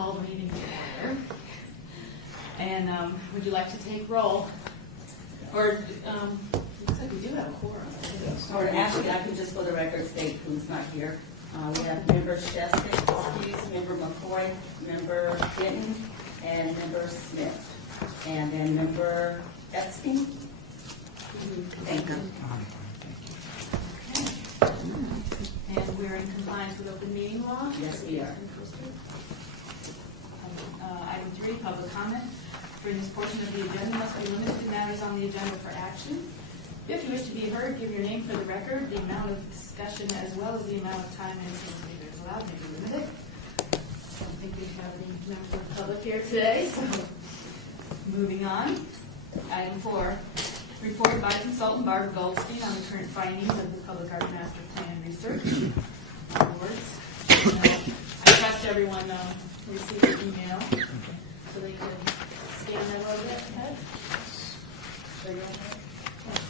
call the meeting to order. And would you like to take roll? Or looks like we do have a quorum. Or actually, I can just for the record state who's not here. We have member Shestak, member McCoy, member Benton, and member Smith. And then member Epstein. Thank you. Okay. And we're in compliance with open meeting law? Yes, we are. Item 3, public comment. During this portion of the agenda must be limited to matters on the agenda for action. If you wish to be heard, give your name for the record. The amount of discussion as well as the amount of time and speakers allowed may be limited. I don't think we have any members of the public here today, so moving on. Item 4, report by consultant Barbara Goldstein on the current findings of the Public Art Master Plan research. Awards. I trust everyone received an email so they could scan that over ahead.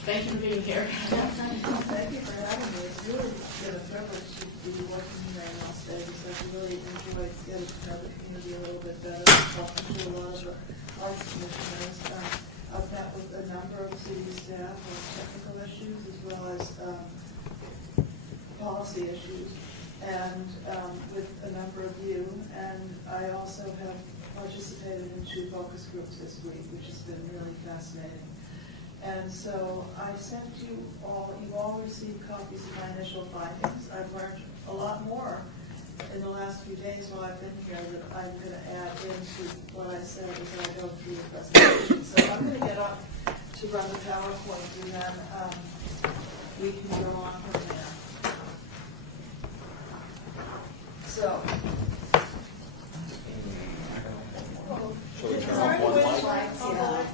Thank you for being here. Thank you for having me. It's really been a privilege to be working here in Las Vegas. I've really enjoyed getting to know the community a little bit better, talking to a lot of the arts commissioners. I've met with a number of city staff on technical issues as well as policy issues, and with a number of you. And I also have participated in 2 focus groups this week, which has been really fascinating. And so I sent you all, you've all received copies of my initial findings. I've learned a lot more in the last few days while I've been here that I'm going to add into what I said as I go through the presentation. So I'm going to get up to run the PowerPoint, and then we can go on from there. So, Shall we turn off one light? Lights, yeah.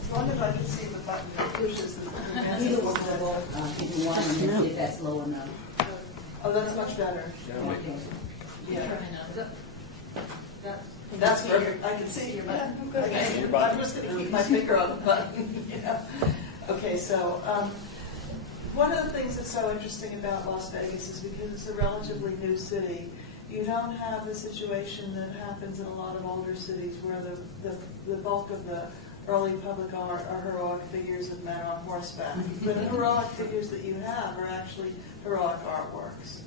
as long as I can see the button that pushes the Either one, hit one and then see if that's low enough. Oh, that's much better. Okay. Yeah. That's perfect. I can see your button. Okay. I'm just going to keep my finger on the button. Yeah. Okay, so one of the things that's so interesting about Las Vegas is because it's a relatively new city, you don't have the situation that happens in a lot of older cities where the bulk of the early public art are heroic figures of men on horseback. But the heroic figures that you have are actually heroic artworks.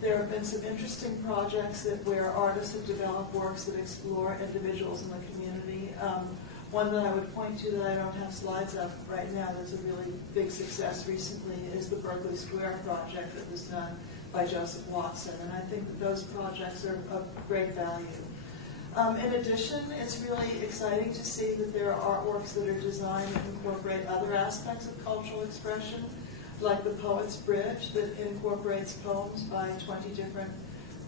There have been some interesting projects where artists have developed works that explore individuals in the community. One that I would point to that I don't have slides up right now that's a really big success recently is the Berkeley Square project that was done by Joseph Watson. And I think that those projects are of great value. In addition, it's really exciting to see that there are artworks that are designed to incorporate other aspects of cultural expression, like the Poet's Bridge that incorporates poems by 20 different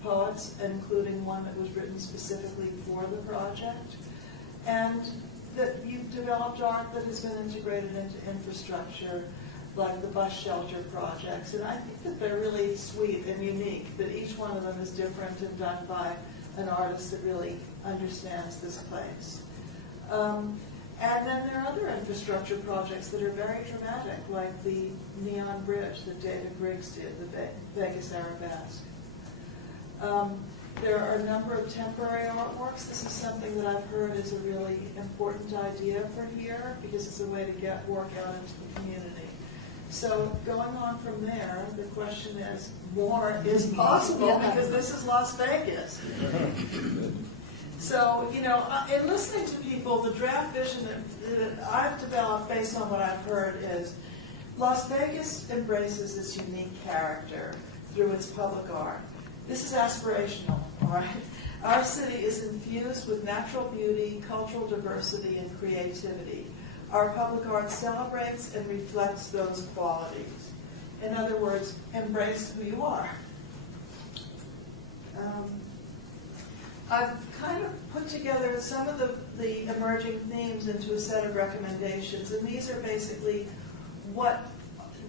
poets, including one that was written specifically for the project. And that you've developed art that has been integrated into infrastructure, like the bus shelter projects. And I think that they're really sweet and unique, that each one of them is different and done by an artist that really understands this place. And then there are other infrastructure projects that are very dramatic, like the Neon Bridge that David Griggs did, the Vegas Arabesque. There are a number of temporary artworks. This is something that I've heard is a really important idea for here because it's a way to get work out into the community. So going on from there, the question is, more is possible because this is Las Vegas. So, you know, in listening to people, the draft vision that I've developed based on what I've heard is Las Vegas embraces this unique character through its public art. This is aspirational, all right? Our city is infused with natural beauty, cultural diversity, and creativity. Our public art celebrates and reflects those qualities. In other words, embrace who you are. I've kind of put together some of the emerging themes into a set of recommendations, and these are basically what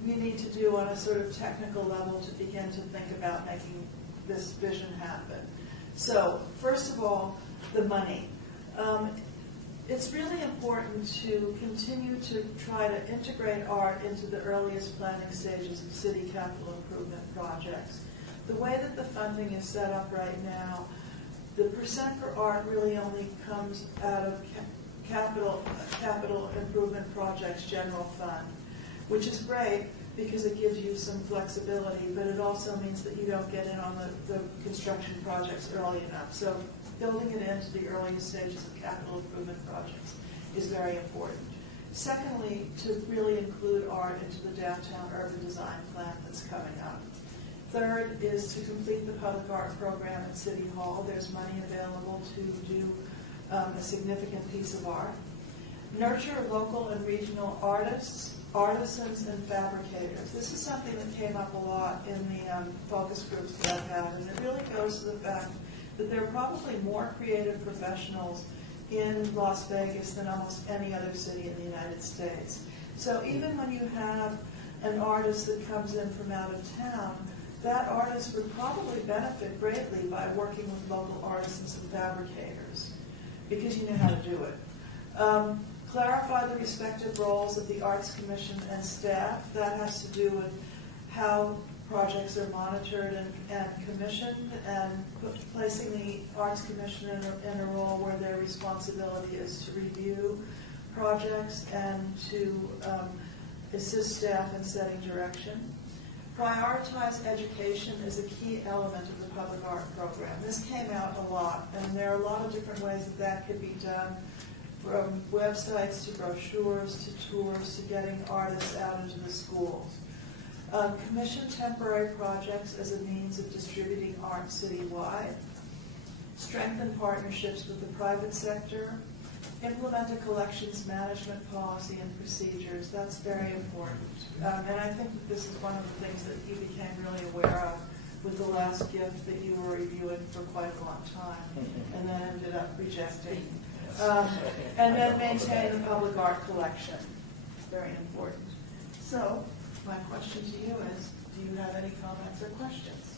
we need to do on a sort of technical level to begin to think about making this vision happen. So, first of all, the money. It's really important to continue to try to integrate art into the earliest planning stages of city capital improvement projects. the way that the funding is set up right now, the percent for art really only comes out of capital improvement projects general fund, which is great because it gives you some flexibility, but it also means that you don't get in on the construction projects early enough. So building it into the earliest stages of capital improvement projects is very important. Secondly, to really include art into the downtown urban design plan that's coming up. Third is to complete the public art program at City Hall. There's money available to do a significant piece of art. Nurture local and regional artists, artisans, and fabricators. This is something that came up a lot in the focus groups that I've had, and it really goes to the fact that there are probably more creative professionals in Las Vegas than almost any other city in the United States. So even when you have an artist that comes in from out of town, that artist would probably benefit greatly by working with local artisans and fabricators, because you know how to do it. Clarify the respective roles of the Arts Commission and staff. That has to do with how projects are monitored and commissioned, and placing the Arts Commission in a role where their responsibility is to review projects and to assist staff in setting direction. Prioritize education is a key element of the public art program. This came out a lot, and there are a lot of different ways that that could be done, from websites to brochures to tours to getting artists out into the schools. Commission temporary projects as a means of distributing art citywide. Strengthen partnerships with the private sector. Implement a collections management policy and procedures. That's very important. And I think that this is one of the things that you became really aware of with the last gift that you were reviewing for quite a long time, and then ended up rejecting. And then maintain the public art collection. Very important. So, my question to you is, do you have any comments or questions?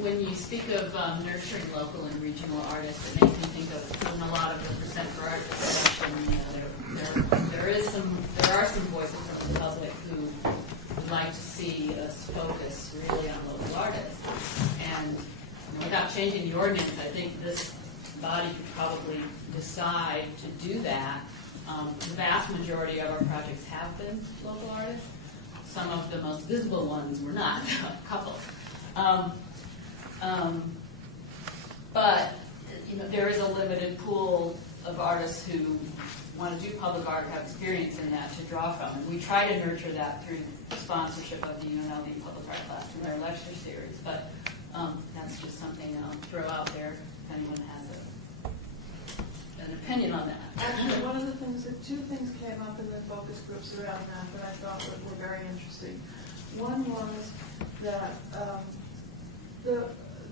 When you speak of nurturing local and regional artists, it makes me think of in a lot of the Percent for Art discussion. There are some voices from the public who would like to see us focus really on local artists. And without changing the ordinance, I think this body could probably decide to do that. The vast majority of our projects have been local artists. Some of the most visible ones were not, a couple. But there is a limited pool of artists who want to do public art or have experience in that to draw from. And we try to nurture that through sponsorship of the UNLV Public Art Class in their lecture series. But that's just something I'll throw out there if anyone has an opinion on that. Actually, one of the things, two things came up in the focus groups around that I thought were very interesting. One was that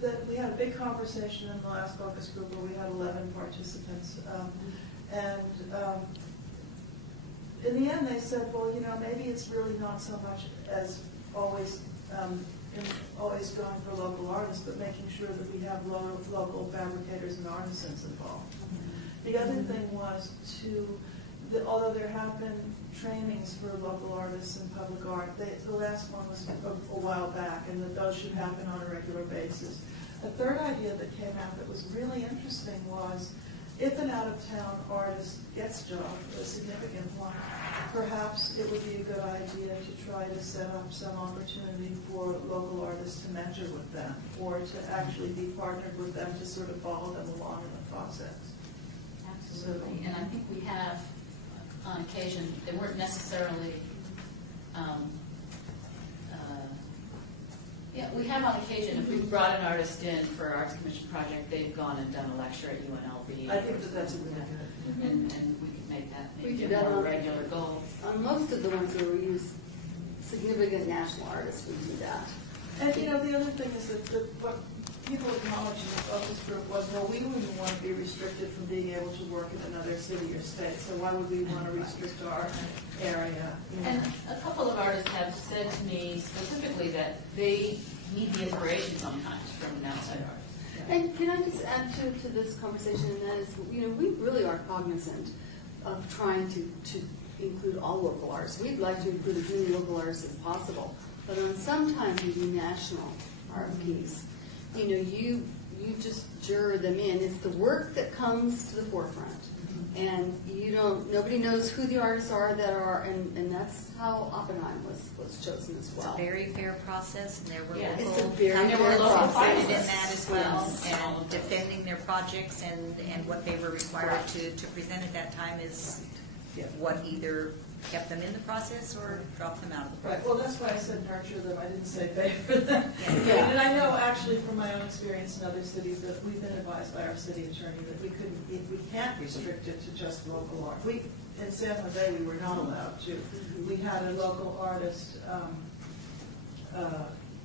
that we had a big conversation in the last focus group where we had 11 participants, in the end they said, well, maybe it's really not so much as always always going for local artists, but making sure that we have local fabricators and artisans involved. The other thing was although there have been trainings for local artists in public art, the last one was a while back, and that those should happen on a regular basis. A third idea that came out that was really interesting was, if an out-of-town artist gets a job, a significant one, perhaps it would be a good idea to try to set up some opportunity for local artists to mentor with them, or to actually be partnered with them to sort of follow them along in the process. Absolutely. And I think we have, on occasion, they weren't necessarily, we have on occasion, if we've brought an artist in for our Arts Commission project, they've gone and done a lecture at UNLV. I think that's a really good. And we can make that We do a that more on- regular goal. On most of the ones where we use significant national artists, we do that. And the other thing is that what people acknowledged in the focus group was, well, we wouldn't want to be restricted from being able to work in another city or state, so why would we want to restrict our area? And a couple of artists have said to me specifically that they need the inspiration sometimes from an outside artist. And can I just add to this conversation, and that is, we really are cognizant of trying to include all local artists. We'd like to include as many local artists as possible, but on sometimes you do national RFPs. You know, you just juror them in. It's the work that comes to the forefront. And nobody knows who the artists are that are, and that's how Oppenheim was chosen as It's well. a very fair process, and there were Yeah. It's a local very companies fair included process. in that as well, Yes. and defending their projects and what they were required to present at that time is Yeah. what either kept them in the process or dropped them out of the Right, process. well, that's why I said nurture them, I didn't say favor them. Yeah. And I know actually from my own experience in other cities that we've been advised by our city attorney that we can't restrict it to just local art. In San Jose, we were not allowed to. We had a local artist,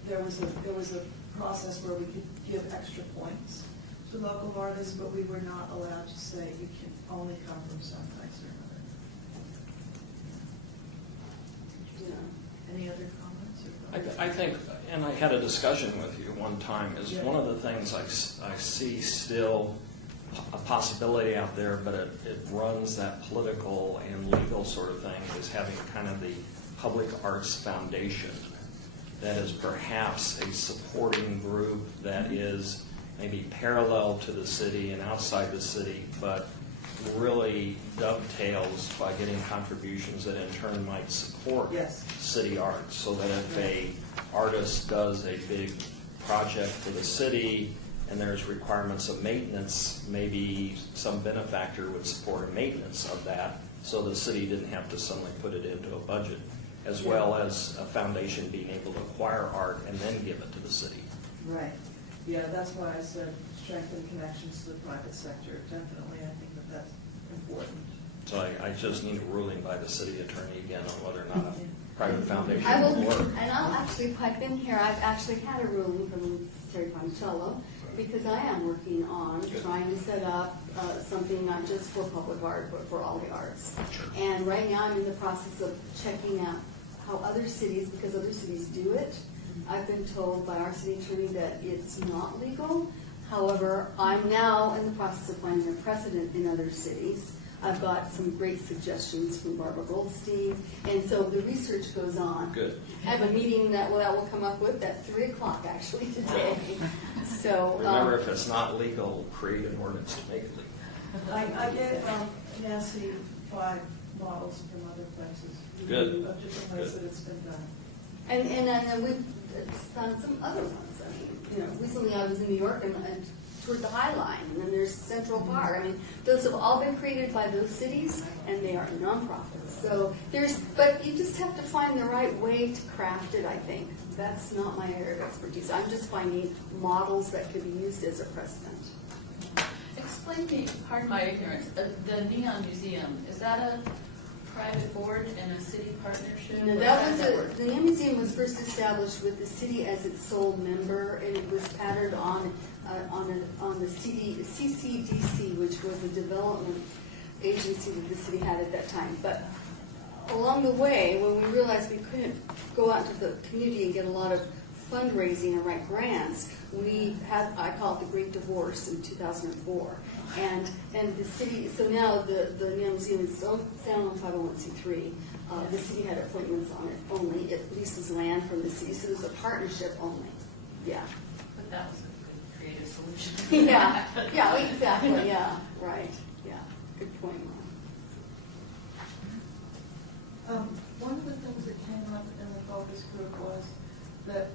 there was a process where we could give extra points to local artists, but we were not allowed to say you can only come from someplace or another. Yeah. Any other comments or thoughts? I think, and I had a discussion with you one time, is one of the things I see still a possibility out there, but it runs that political and legal sort of thing, is having kind of the Public Arts Foundation that is perhaps a supporting group that is maybe parallel to the city and outside the city, but really dovetails by getting contributions that in turn might support Yes. city art, so that if a artist does a big project for the city and there's requirements of maintenance, maybe some benefactor would support a maintenance of that, so the city didn't have to suddenly put it into a budget, as well as a foundation being able to acquire art and then give it to the city. Right. Yeah, that's why I said strengthen connections to the private sector. Definitely, I think that that's important. So I just need a ruling by the city attorney again on whether or not a private foundation I will, will work. and I'll actually pipe in here, I've actually had a ruling from Terry Poncello, because I am working on trying to set up something not just for public art, but for all the arts. And right now, I'm in the process of checking out how other cities, because other cities do it. I've been told by our city attorney that it's not legal. However, I'm now in the process of finding a precedent in other cities. I've got some great suggestions from Barbara Goldstein, and so the research goes on. Good. I have a meeting that will come up with at 3 o'clock actually today. So Remember, if it's not legal, create an ordinance to make it legal. I gave Nancy 5 models from other places. Good. Of different ways Good. that it's been done. and we've done some other ones. I mean, recently I was in New York and toured the High Line, and then there's Central Park. I mean, those have all been created by those cities, and they are nonprofits. So but you just have to find the right way to craft it, I think. That's not my area of expertise. I'm just finding models that could be used as a precedent. Explain to me, pardon my ignorance, the Neon Museum, is that a private board and a city partnership? No, Or that how was does that work? the Neon Museum was first established with the city as its sole member, and it was patterned on the CCDC, which was a development agency that the city had at that time. But along the way, when we realized we couldn't go out to the community and get a lot of fundraising and write grants, we had, I call it the Great Divorce in 2004. And the city, so now the Neon Museum is sound on 501c3. The city had appointments on it only. It leases land from the city, so it was a partnership only. Yeah. But that was a good creative solution. Yeah, exactly, yeah, right, yeah. Good point, Ron. One of the things that came up in the focus group was that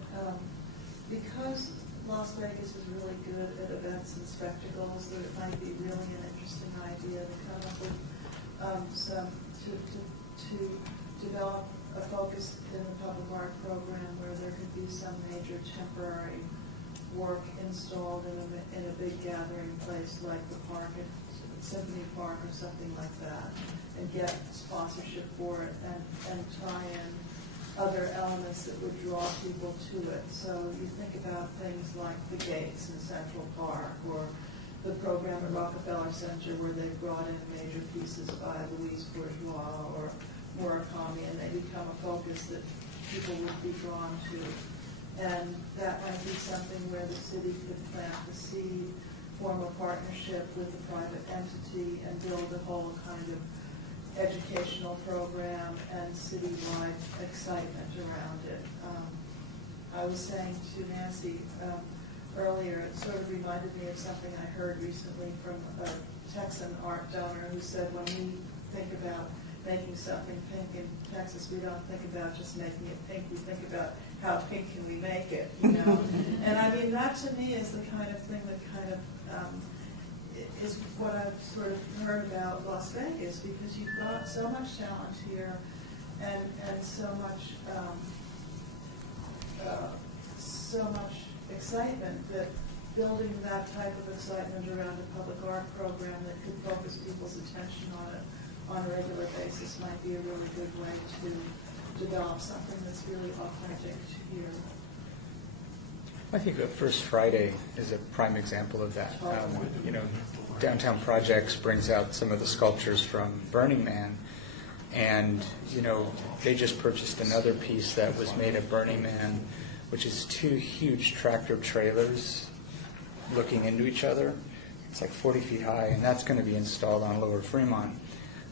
because Las Vegas is really good at events and spectacles, that it might be really an interesting idea to come up with to develop a focus in the public art program where there could be some major temporary work installed in a big gathering place like the park at Symphony Park or something like that, and get sponsorship for it and tie in other elements that would draw people to it. So you think about things like the gates in Central Park, or the program at Rockefeller Center where they brought in major pieces by Louise Bourgeois or Murakami, and they become a focus that people would be drawn to. And that might be something where the city could plant the seed, form a partnership with a private entity, and build a whole kind of educational program and citywide excitement around it. I was saying to Nancy earlier, it sort of reminded me of something I heard recently from a Texan art donor who said, when we think about making something pink in Texas, we don't think about just making it pink, we think about how pink can we make it, you know? And I mean, that to me is the kind of thing that kind of is what I've sort of heard about Las Vegas, because you've got so much talent here and so much excitement, that building that type of excitement around a public art program that could focus people's attention on a regular basis might be a really good way to develop something that's really authentic to here. I think First Friday is a prime example of that. You know, Downtown Projects brings out some of the sculptures from Burning Man, and you know, they just purchased another piece that was made of Burning Man, which is 2 huge tractor trailers looking into each other. It's like 40 feet high, and that's going to be installed on Lower Fremont.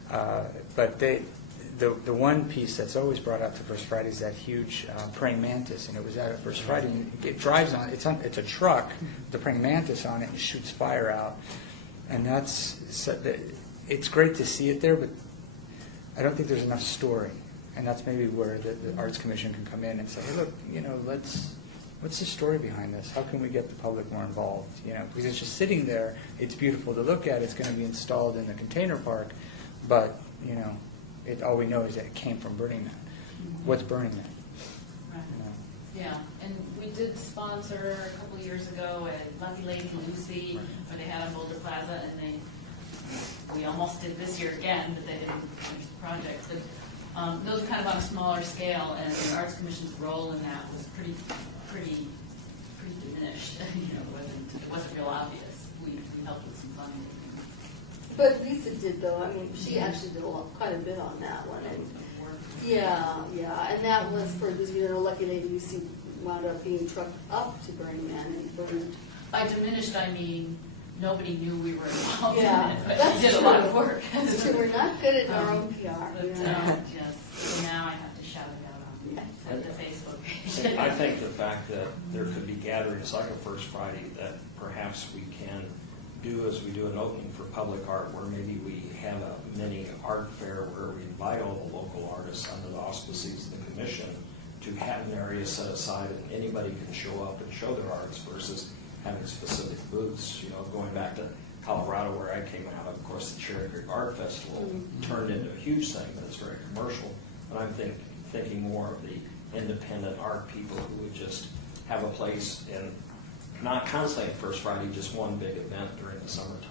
But the one piece that's always brought out to First Friday is that huge praying mantis, and it was out at First Friday. And it drives on. It's a truck, the praying mantis on it, and shoots fire out. And it's great to see it there, but I don't think there's enough story. And that's maybe where the Arts Commission can come in and say, hey, look, you know, what's the story behind this? How can we get the public more involved? You know, because it's just sitting there. It's beautiful to look at. It's going to be installed in the container park, but you know, all we know is that it came from Burning Man. What's Burning Man? Right. You know? Yeah, and we did sponsor a couple of years ago at Lucky Lady Lucy, where they had a Boulder Plaza, and we almost did this year again, but they didn't finish the project. But those are kind of on a smaller scale, and the Arts Commission's role in that was pretty diminished. You know, it wasn't real obvious. We helped with some funding. But Lisa did, though. I mean, she actually did quite a bit on that one. And yeah, and that was for the, you know, Lucky Lady Lucy wound up being trucked up to Burning Man and burned. By diminished, I mean nobody knew we were involved Yeah, in it, but that's we did true. a lot of work. That's true. We're not good at our own PR. But, You know? yes, so now I have to shout it out on the Facebook page. I think the fact that there could be gatherings like a First Friday that perhaps we can do as we do an opening for public art, where maybe we have a mini art fair where we invite all the local artists under the auspices of the commission to have an area set aside and anybody can show up and show their arts versus having specific booths. You know, going back to Colorado where I came out, of course, the Cherry Creek Art Festival turned into a huge thing, but it's very commercial. But I'm thinking more of the independent art people who would just have a place and not constantly at First Friday, just one big event during the summertime,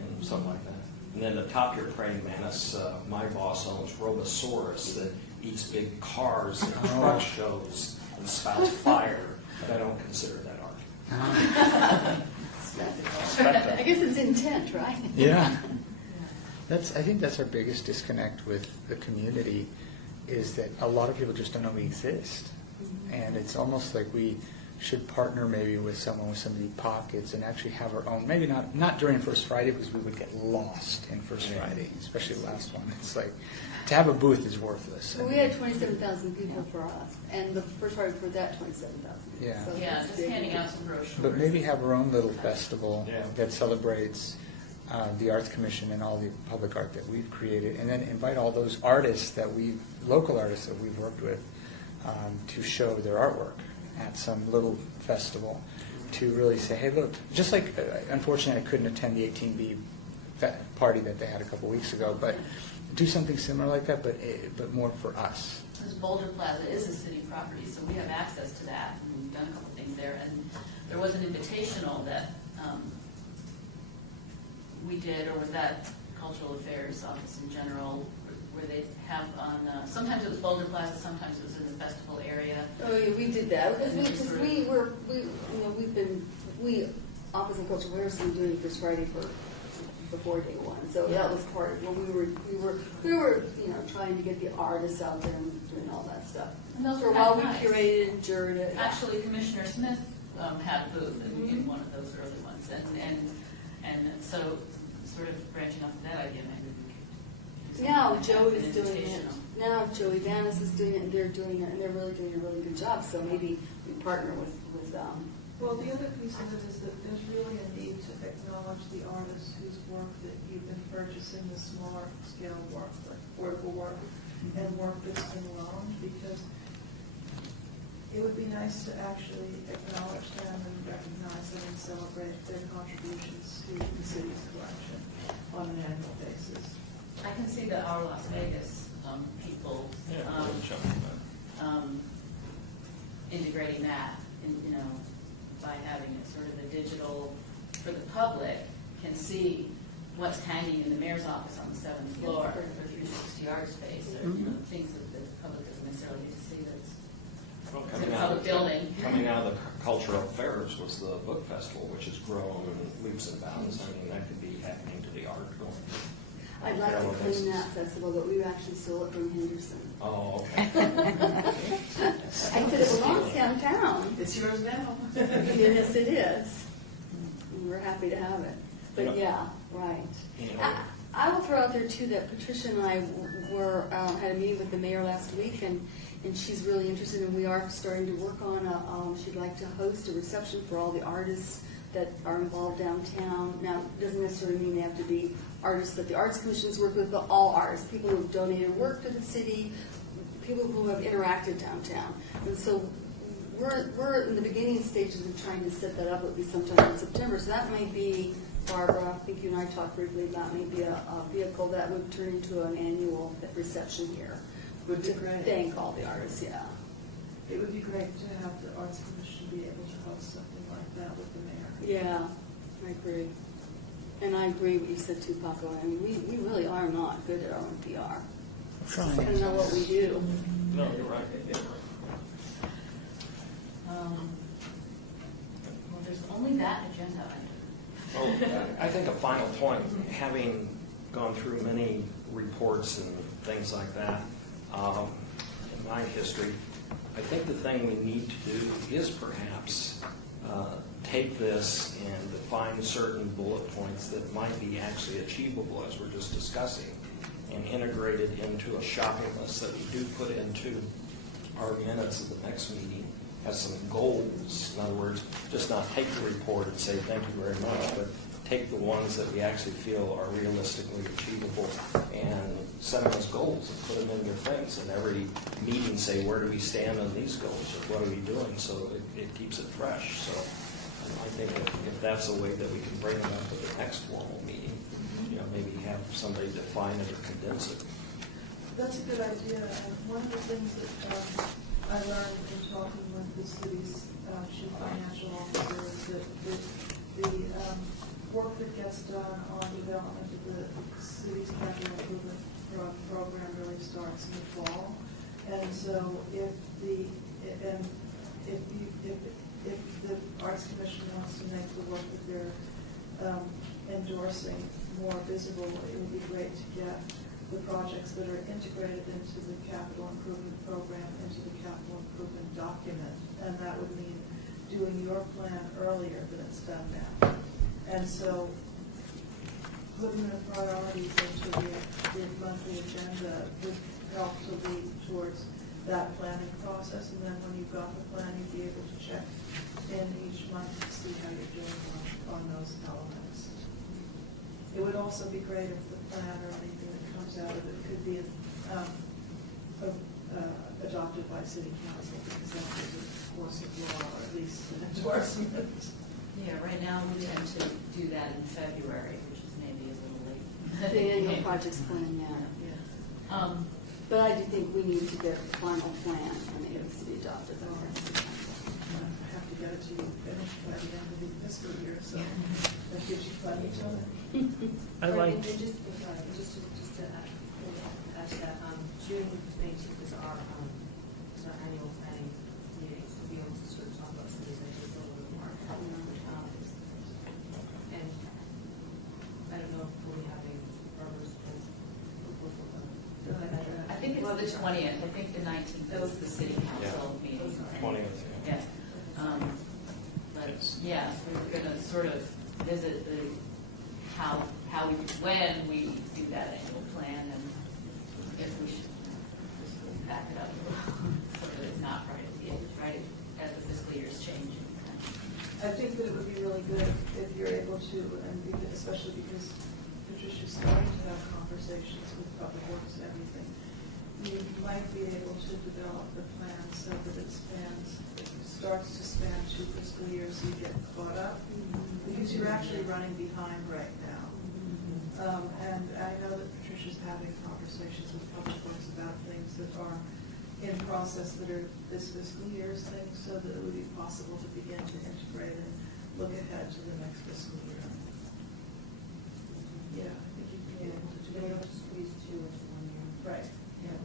and something like that. And then the top here, praying mantis, my boss owns Robosaurus that eats big cars and truck shows and spouts fire, but I don't consider that art. I guess it's intent, right? Yeah. I think that's our biggest disconnect with the community, is that a lot of people just don't know we exist. And it's almost like we should partner maybe with someone with some deep pockets and actually have our own, maybe not during First Friday, because we would get lost in First Friday, especially the last one. It's like, to have a booth is worthless. Well, we had 27,000 people for us, and the first Friday for that, 27,000. Yeah. So Yeah, that's just big. handing out some brochures. But maybe have our own little festival Yeah. that celebrates the Arts Commission and all the public art that we've created, and then invite all those artists local artists that we've worked with, to show their artwork at some little festival, to really say, hey, look, just like, unfortunately, I couldn't attend the 18B party that they had a couple weeks ago, but do something similar like that, but more for us. This Boulder Plaza is a city property, so we have access to that, and we've done a couple things there. And there was an invitational that we did, or was that Cultural Affairs Office in general, where they have on, sometimes it was Boulder Plaza, sometimes it was in the festival area. Oh, yeah, we did that, because And it was sort of- we, Office of Cultural Affairs, been doing First Friday before day one, so that was part of what we were, you know, trying to get the artists out there and doing all that stuff. And those For were a while, we nice. curated and juried it. Actually, Commissioner Smith had a booth in one of those early ones, and so sort of branching off of that idea, maybe we could do Now Joe is an doing it. invitational. Now Joey Vanis is doing it, and they're doing it, and they're really doing a really good job. So maybe we partner with Well, the other piece of it is that there's really a need to acknowledge the artists whose work that you've been purchasing, the smaller scale work, like portable work, and work that's been loaned, because it would be nice to actually acknowledge them and recognize them and celebrate their contributions to the city's collection on an annual basis. I can see the Our Las Vegas people Yeah, really jump on that. integrating that, and, by having it sort of a digital, for the public, can see what's hanging in the mayor's office on the 7th floor for 360 Art Space, or things that the public doesn't necessarily get to see that's Well, it's a public building. Coming out of the cultural fairs was the book festival, which has grown leaps and bounds. I mean, that could be happening to the art going. I'd like to clean that festival, but we actually stole it from Henderson. Oh, okay. I said it belongs downtown. It's yours now. Yes, it is. And we're happy to have it. But yeah, right. You know, I will throw out there too that Patricia and I were had a meeting with the mayor last week, and she's really interested, and we are starting to work on she'd like to host a reception for all the artists that are involved downtown. Now, it doesn't necessarily mean they have to be artists that the Arts Commissions work with, but all artists, people who have donated work to the city, people who have interacted downtown. And so we're in the beginning stages of trying to set that up. It would be sometime in September. So that may be, Barbara, I think you and I talked briefly about maybe a vehicle that would turn into an annual reception here. Would be To great. thank all the artists, yeah. It would be great to have the Arts Commission be able to host something like that with the mayor. Yeah, I agree. And I agree what you said too, Paco. I mean, we really are not good at our own PR. Trying. Kind of know what we do. no, you're right. Well, there's only that agenda item. Well, I think a final point, having gone through many reports and things like that in my history, I think the thing we need to do is perhaps take this and define certain bullet points that might be actually achievable, as we're just discussing, and integrate it into a shopping list that we do put into our minutes of the next meeting as some goals. In other words, just not take the report and say thank you very much, but take the ones that we actually feel are realistically achievable and set them as goals and put them in your things. And every meeting say, where do we stand on these goals, or what are we doing? So it keeps it fresh. So I think if that's a way that we can bring it up at the next formal meeting, maybe have somebody define it or condense it. That's a good idea. And one of the things that I learned in talking with the city's chief financial officer is that the work that gets done on development of the city's capital improvement program really starts in the fall. And so if the Arts Commission wants to make the work that they're endorsing more visible, it would be great to get the projects that are integrated into the capital improvement program into the capital improvement document. And that would mean doing your plan earlier than it's done now. And so putting the priorities into the monthly agenda would help to lead towards that planning process. And then when you've got the plan, you'd be able to check in each month to see how you're doing on those elements. It would also be great if the plan or anything that comes out of it could be adopted by City Council, because that is a course of law, or at least an endorsement. Yeah, right now we tend to do that in February, which is maybe a little late. The annual projects plan, yeah. But I do think we need to get the final plan and it has to be adopted. I have to get it to you finished by the end of the fiscal year, so that gives you plenty of time. I like. Just to add to that, June 19th is our annual planning meeting, so we'll be able to sort of talk about some of these ideas a little bit more. And I don't know if we'll be having Barbara's I think it's the 20th. I think the 19th is the city council meeting. 20th, Yeah. But yeah, we're going to sort of visit when we do that annual plan and especially because Patricia's starting to have conversations with Public Works and everything, you might be able to develop the plan so that it starts to span 2 fiscal years, so you get caught up, because you're actually running behind right now. And I know that Patricia's having conversations with Public Works about things that are in process that are this fiscal year's things, so that it would be possible to begin to integrate and look ahead to the next fiscal year. Yeah, I think you'd be able to do They don't that. squeeze 2 into 1 year. Right. Yeah,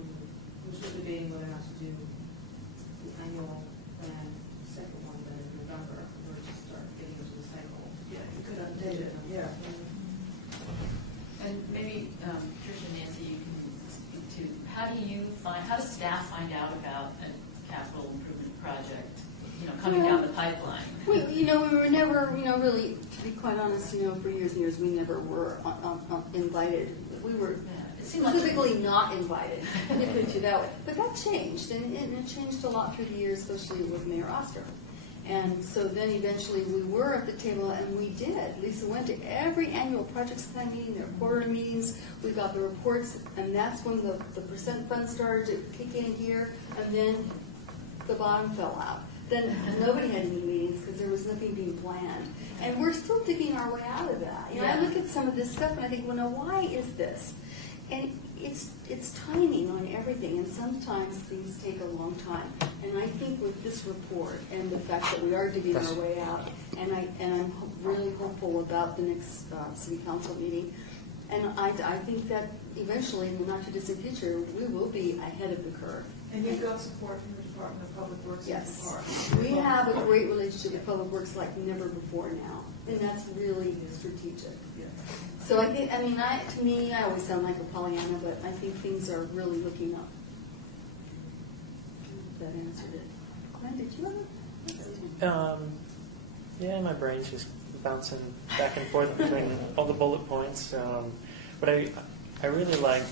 we're still debating whether or not to do the annual plan, the second one, then in November, or just start getting into the cycle. Yeah, you could update it, yeah. And maybe, Tricia and Nancy, you can speak to, how does staff find out about a capital improvement project, coming down the pipeline? We were never, really, to be quite honest, for years and years, we never were invited. We were It seemed like- specifically not invited, let me put it that way. But that changed, and it changed a lot through the years, especially with Mayor Oster. And so then eventually we were at the table, and we did. Lisa went to every annual projects plan meeting, their quarterly meetings. We got the reports, and that's when the percent fund started to kick in here, and then the bottom fell out. Then nobody had any meetings because there was nothing being planned. And we're still digging our way out of that. I look at some of this stuff and I think, well, now why is this? And it's timing on everything, and sometimes things take a long time. And I think with this report and the fact that we are digging our way out, and I'm really hopeful about the next city council meeting, and I think that eventually, in the not too distant future, we will be ahead of the curve. And you've got support from the Department of Public Works and the Yes. park. We have a great relationship with Public Works like never before now, and that's really strategic. Yeah. So to me, I always sound like a Pollyanna, but I think things are really looking up. That answered it. Glenn, did you have it? Yeah, my brain's just bouncing back and forth between all the bullet points. But I really liked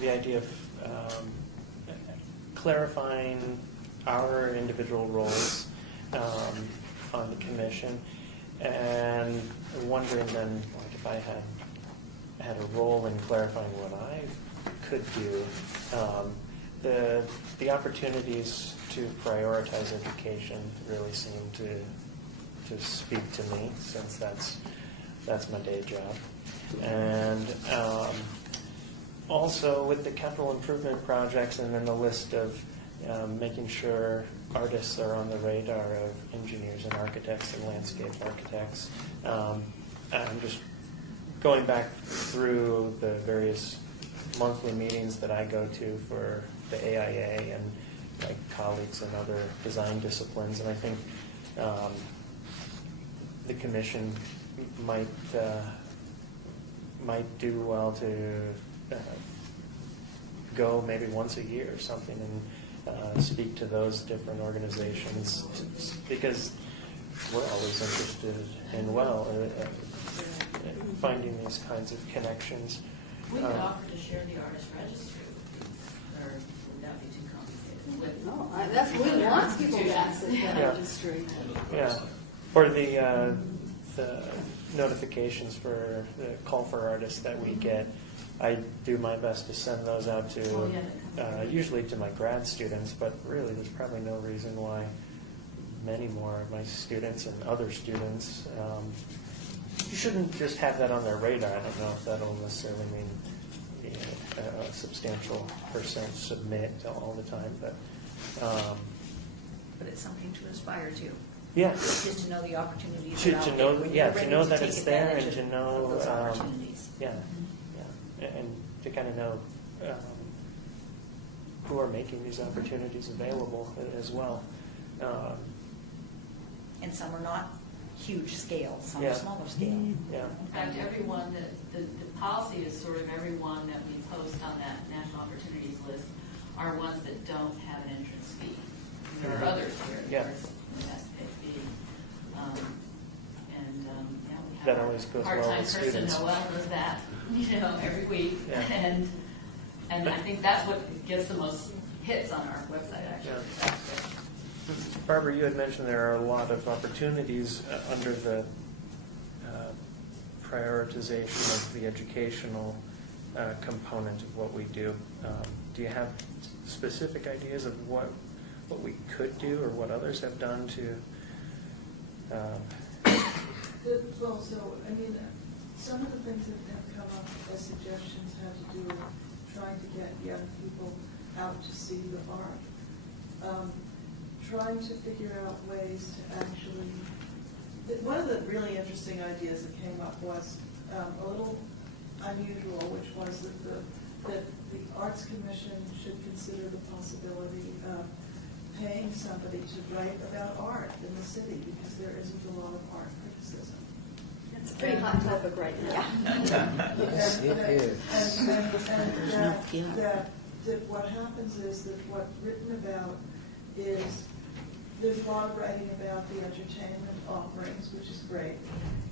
the idea of clarifying our individual roles on the commission, and wondering then, like, if I had a role in clarifying what I could do. The opportunities to prioritize education really seem to speak to me, since that's my day job. And also with the capital improvement projects, and then the list of making sure artists are on the radar of engineers and architects and landscape architects. I'm just going back through the various monthly meetings that I go to for the AIA and my colleagues in other design disciplines, and I think the commission might do well to go maybe once a year or something and speak to those different organizations, because we're always interested in finding these kinds of connections. We could offer to share the artist registry, or would that be too complicated? No, that's what we want people to access that Yeah. industry. Yeah, or the notifications for the call for artists that we get. I do my best to send those out to, usually to my grad students, but really there's probably no reason why many more of my students and other students, you shouldn't just have that on their radar. I don't know if that'll necessarily mean a substantial percent submit all the time, but But it's something to aspire to. yeah. Just to know the opportunities To that are out know, there when you're yeah, to ready know that take it's there, and advantage to of know, those opportunities. yeah, and to kind of know who are making these opportunities available as well. And some are not huge scale, some Yeah. are smaller scale. Yeah, In fact, everyone the policy is sort of everyone that we post on that national opportunities list are ones that don't have an entrance fee. There are others here, Yeah. there's an SPA fee. We That have always goes our well part-time with person, students. Noel, does that, every week. Yeah. And I think that's what gets the most hits on our website, actually. Yeah. Barbara, you had mentioned there are a lot of opportunities under the prioritization of the educational component of what we do. Do you have specific ideas of what we could do or what others have done to? Well, so, I mean, some of the things that have come up as suggestions have to do with trying to get young people out to see the art. Trying to figure out ways to actually, one of the really interesting ideas that came up was a little unusual, which was that the Arts Commission should consider the possibility of paying somebody to write about art in the city, because there isn't a lot of art criticism. It's a pretty hot topic right now. Yes, it is. And that what happens is that what's written about is, there's a lot of writing about the entertainment offerings, which is great.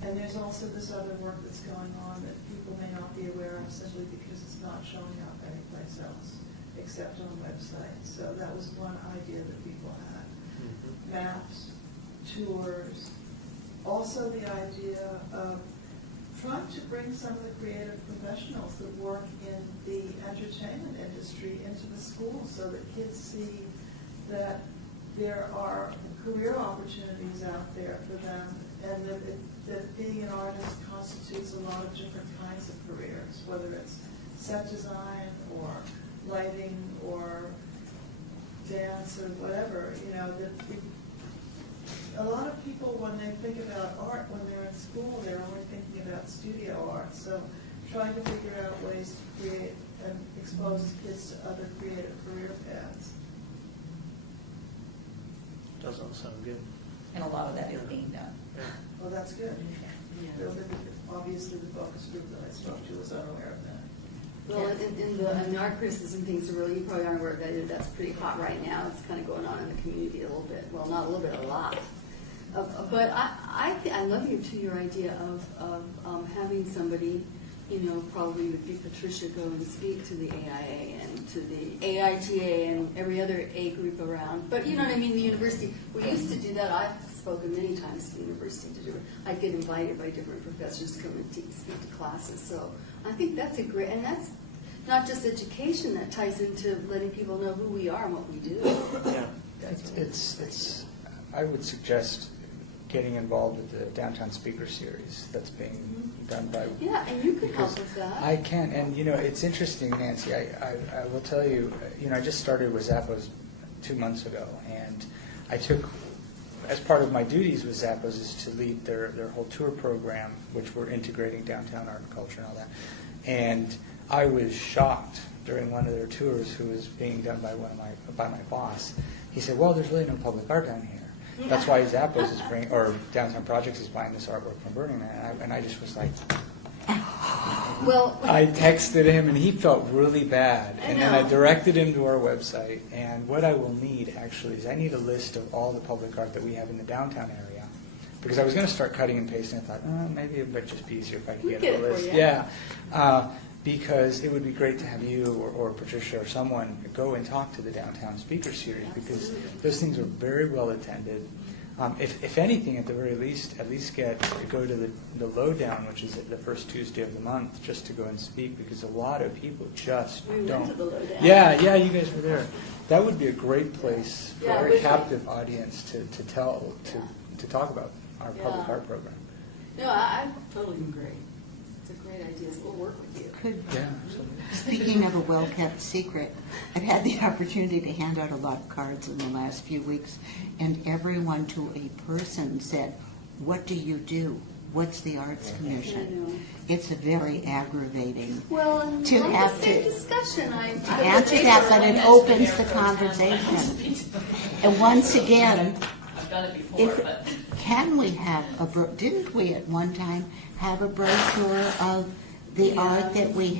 And there's also this other work that's going on that people may not be aware of simply because it's not showing up anyplace else except on websites. So that was one idea that people had. Maps, tours, also the idea of trying to bring some of the creative professionals that work in the entertainment industry into the schools so that kids see that there are career opportunities out there for them, and that being an artist constitutes a lot of different kinds of careers, whether it's set design or lighting or dance or whatever. You know, a lot of people, when they think about art when they're in school, they're only thinking about studio art. So trying to figure out ways to create and expose kids to other creative career paths. Does all sound good. And a lot of that is being done. Well, that's good. Obviously, the focus group that I spoke to was unaware of that. Well, in the art criticism things, really, you probably aren't aware of that. That's pretty hot right now. It's kind of going on in the community a little bit. Well, not a little bit, a lot. But I love your idea of having somebody, you know, probably would be Patricia, go and speak to the AIA and to the AITA and every other A group around. But you know what I mean, the university, we used to do that. I've spoken many times to the university to do it. I'd get invited by different professors to come and speak to classes. So I think that's a great, and that's not just education, that ties into letting people know who we are and what we do. Yeah. It's. I would suggest getting involved with the Downtown Speaker Series that's being done by. Yeah, and you could help with that. I can, and you know, it's interesting, Nancy. I will tell you, you know, I just started with Zappos 2 months ago, and I took, as part of my duties with Zappos, is to lead their whole tour program, which we're integrating downtown art and culture and all that. And I was shocked during one of their tours, who was being done by by my boss. He said, "Well, there's really no public art down here. That's why Zappos is bringing, or Downtown Projects is buying this artwork from Burning Man." And I just was like, well, I texted him, and he felt really bad. And then I directed him to our website. And what I will need, actually, is I need a list of all the public art that we have in the downtown area. Because I was going to start cutting and pasting. I thought, maybe it might just be easier if I could get a list. Yeah. Because it would be great to have you or Patricia or someone go and talk to the Downtown Speaker Series, because those things are very well attended. If anything, at the very least, at least go to the Lowdown, which is the first Tuesday of the month, just to go and speak, because a lot of people just we don't. went to the Lowdown. Yeah, you guys were there. That would be a great place for Yeah, a captive audience to talk about our public art program. No, I totally agree. It's a great idea. So we'll work with you. Yeah, absolutely. Speaking of a well-kept secret, I've had the opportunity to hand out a lot of cards in the last few weeks, and everyone to a person said, "What do you do? What's the Arts Commission?" It's very aggravating. Well, To have the same to- discussion. To answer that, but it opens the conversation. And once again, I've done it before, but. can we have didn't we at one time have a brochure of the art that we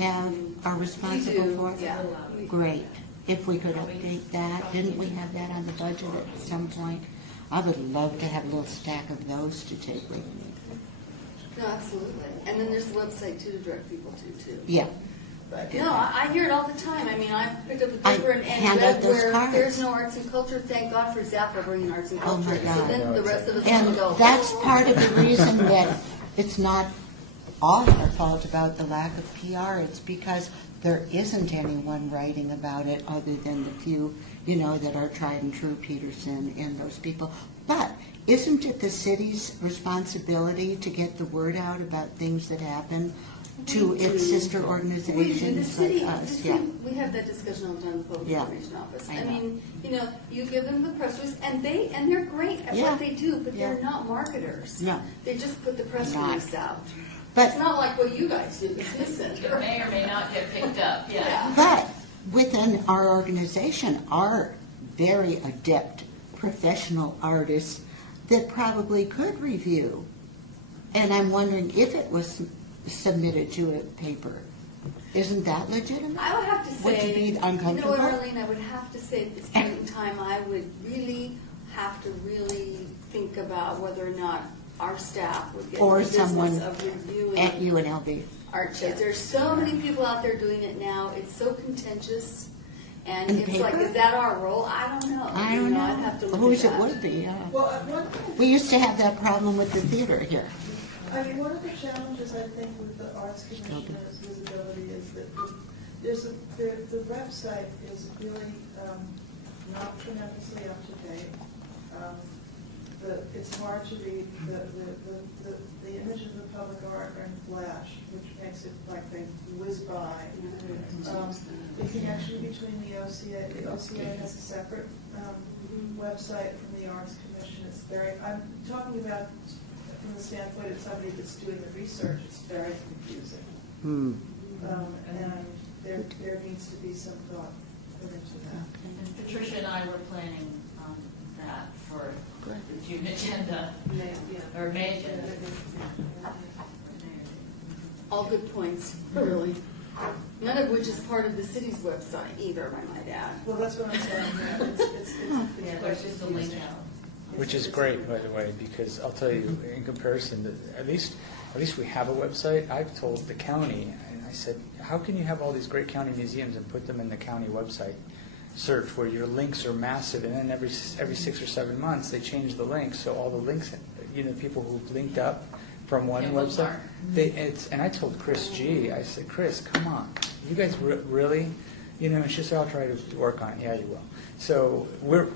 are responsible for? Yeah. Great. If we could update that, didn't we have that on the budget at some point? I would love to have a little stack of those to take with me. No, absolutely. And then there's the website too to direct people to too. Yeah. But no, I hear it all the time. I mean, I picked up the I paper and hand read out those where cards. there's no arts and culture. Thank God for Zappa bringing arts and culture. Oh, my God. So then the rest of us And can go. that's part of the reason that it's not all our fault about the lack of PR. It's because there isn't anyone writing about it other than the few, that are tried and true, Peterson and those people. But isn't it the city's responsibility to get the word out about things that happen to its sister We do. The organizations city, like us? Yeah. we have that discussion all the time in the Public Yeah. Information Office. I I know. mean, you give them the press release, and they're great at Yeah. what they do, but Yeah. they're not marketers. No. They just put the press They're not. release out. But It's not like what you guys do, the Smith It Center. may or may not get picked up, yeah. Yeah. But within our organization are very adept professional artists that probably could review. And I'm wondering if it was submitted to a paper. Isn't that legitimate? I would have to Would say, you be uncomfortable? what, Arlene, I would have to say at this point in time, I would really have to think about whether or not our staff would get in Or the business someone of reviewing At UNLV. art shows. There's so many people out there doing it now. It's so contentious. And And it's like, paper? is that our role? I don't know. I don't know. I'd have to look Whose at it that. would be, yeah. Well, one thing, We used to have that problem with the theater here. one of the challenges I think with the Arts Commissioner's visibility is that the website is really not tremendously up to date. It's hard to read. The images of public art are in Flash, which makes it like they whiz by. The connection between the OCA has a separate website from the Arts Commission. I'm talking about from the standpoint of somebody that's doing the research, it's very confusing. And there needs to be some thought put into that. And Patricia and I were planning that for the June agenda, or May agenda. All good points, really. None of which is part of the city's website either, I might add. Well, that's what I'm saying. It's Yeah, there's just a link out. Which is great, by the way, because I'll tell you, in comparison, at least we have a website. I've told the county, and I said, how can you have all these great county museums and put them in the county website search where your links are massive, and then every 6 or 7 months they change the links, so all the links, people who've linked up from one Can't website, bookmark. and I told Chris G, I said, Chris, come on, you guys really, and she said, I'll try to work on it. Yeah, you will. So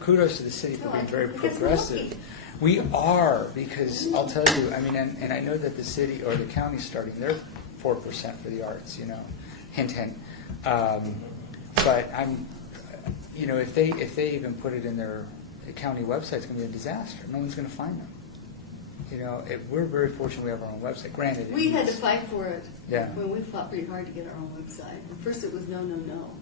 kudos to the city for No, being I very think it's progressive. lucky. We are, because I'll tell you, and I know that the city or the county's starting their 4% for the arts, hint, hint. But if they even put it in their county website, it's going to be a disaster. No one's going to find them. We're very fortunate we have our own website. Granted, We had to fight for it. Yeah. When we fought pretty hard to get our own website. At first it was no,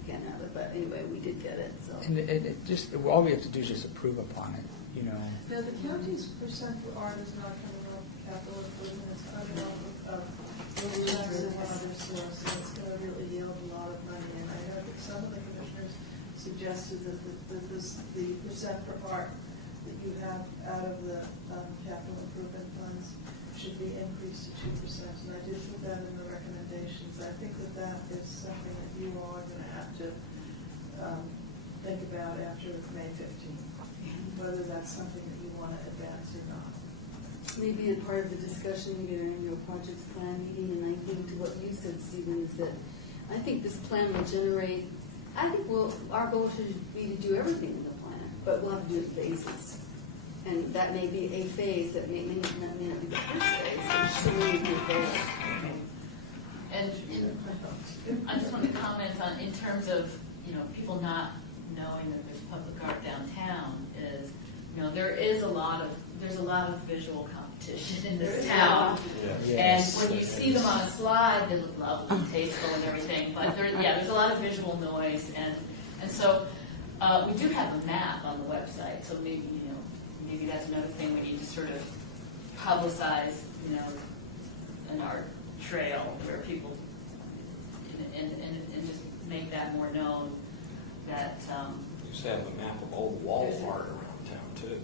can't have it, but anyway, we did get it, so. and it just all we have to do is just approve upon it. Now, the county's percent for art is not coming off capital improvement, it's coming off of taxes and other sources, and it's going to really yield a lot of money. And I know that some of the commissioners suggested that the percent for art that you have out of the capital improvement funds should be increased to 2%. And I did put that in the recommendations. I think that is something that you all are going to have to think about after May 15th, whether that's something that you want to advance or not. Maybe a part of the discussion, maybe at our annual projects plan meeting, and I think to what you said, Stephen, is that I think this plan will generate, our goal should be to do everything in the plan, but we'll have to do it in phases. And that may be a phase, that may not be the first phase, but it should really be a phase. And I just want to comment on, in terms of, people not knowing that there's public art downtown, is, there's a lot of visual competition in this town. And when you see them on a slide, they look lovely, tasteful and everything, but there's a lot of visual noise, and so we do have a map on the website, so maybe that's another thing we need to sort of publicize, an art trail where people, and just make that more known, that We used to have a map of all the wall art around town too.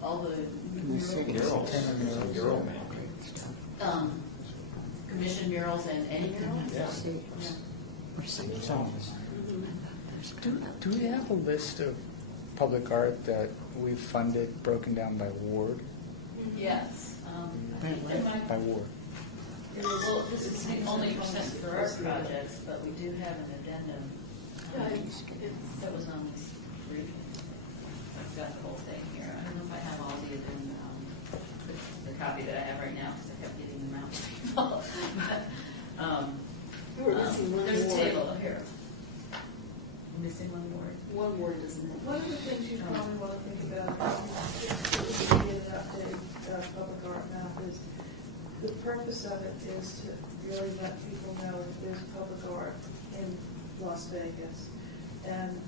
all the In the city. Mural map. commission murals and any murals. Do we have a list of public art that we've funded broken down by ward? Yes. I think there might- By ward. Well, this is the only percent for our projects, but we do have an addendum. Yeah, it's- That was on this brief. I've got the whole thing here. I don't know if I have all the addendum, the copy that I have right now, because I kept getting them out. But, We're missing one there's a word. table here. Missing one word. One word, isn't it? One of the things you probably want to think about, if you get an updated public art map, is the purpose of it is to really let people know that there's public art in Las Vegas. And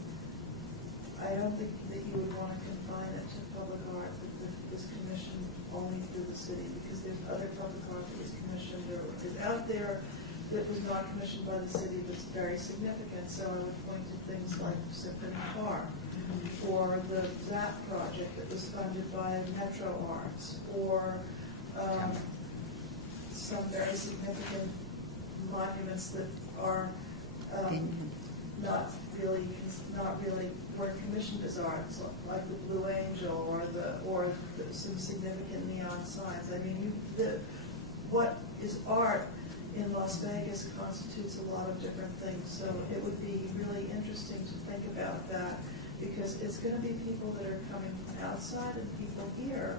I don't think that you would want to confine it to public art that is commissioned only through the city, because there's other public art that is commissioned or is out there that was not commissioned by the city that's very significant. So I would point to things like Symphony Park, or the RAP project that was funded by Metro Arts, or some very significant monuments that are not really weren't commissioned as arts, like the Blue Angel or some significant neon signs. I mean, what is art in Las Vegas constitutes a lot of different things. So it would be really interesting to think about that, because it's going to be people that are coming from outside and people here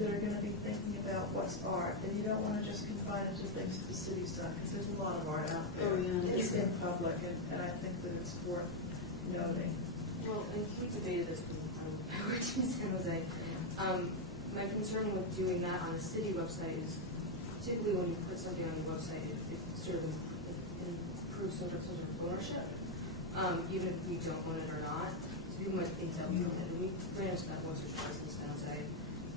that are going to be thinking about what's art. And you don't want to just confine it to things that the city's done, because there's a lot of art out there. Oh, yeah. It's in public, and I think that it's worth noting. Well, and keep the data this from I worked in San Jose. My concern with doing that on a city website is typically when you put something on the website, it sort of improves some sort of ownership, even if we don't own it or not. So people might think that we own it, and we ran into that once or twice in San Jose.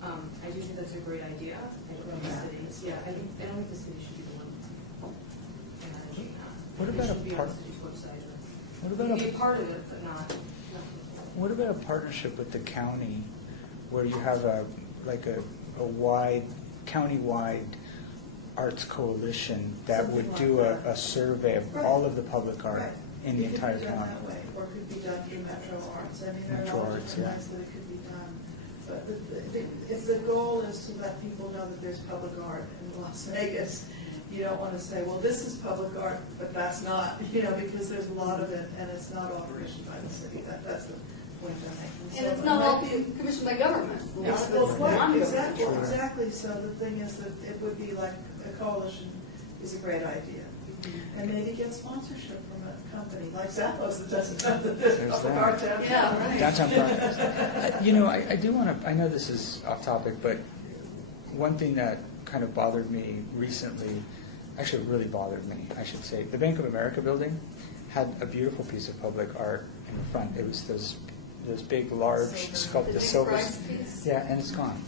I do think that's a great idea. I don't think the city, I don't think the city should be the one managing that. What It about should a be on part- the city's website. What about Be a a, part of it, but not. what about a partnership with the county where you have a wide, county-wide arts coalition that Something would like do that. a survey of Right. all of the public art Right. in the It could entire be done county? that way, or it could be done through Metro Arts. I mean, there Metro are all Arts, different yeah. ways that it could be done. But if the goal is to let people know that there's public art in Las Vegas, you don't want to say, well, this is public art, but that's not, because there's a lot of it, and it's not all commissioned by the city. That's the point I'm making. And So it's not all it might be- commissioned by government. A lot of Well, it's right, non-government. exactly, exactly. So the thing is that it would be like a coalition is a great idea. And maybe get sponsorship from a company like Zappos that doesn't have the There's public that. art downtown. Yeah, right. Downtown projects. I do want to, I know this is off topic, but one thing that kind of bothered me recently, actually really bothered me, I should say, the Bank of America building had a beautiful piece of public art in the front. It was those big, large sculpted The silver. big prize piece? Yeah, and it's gone.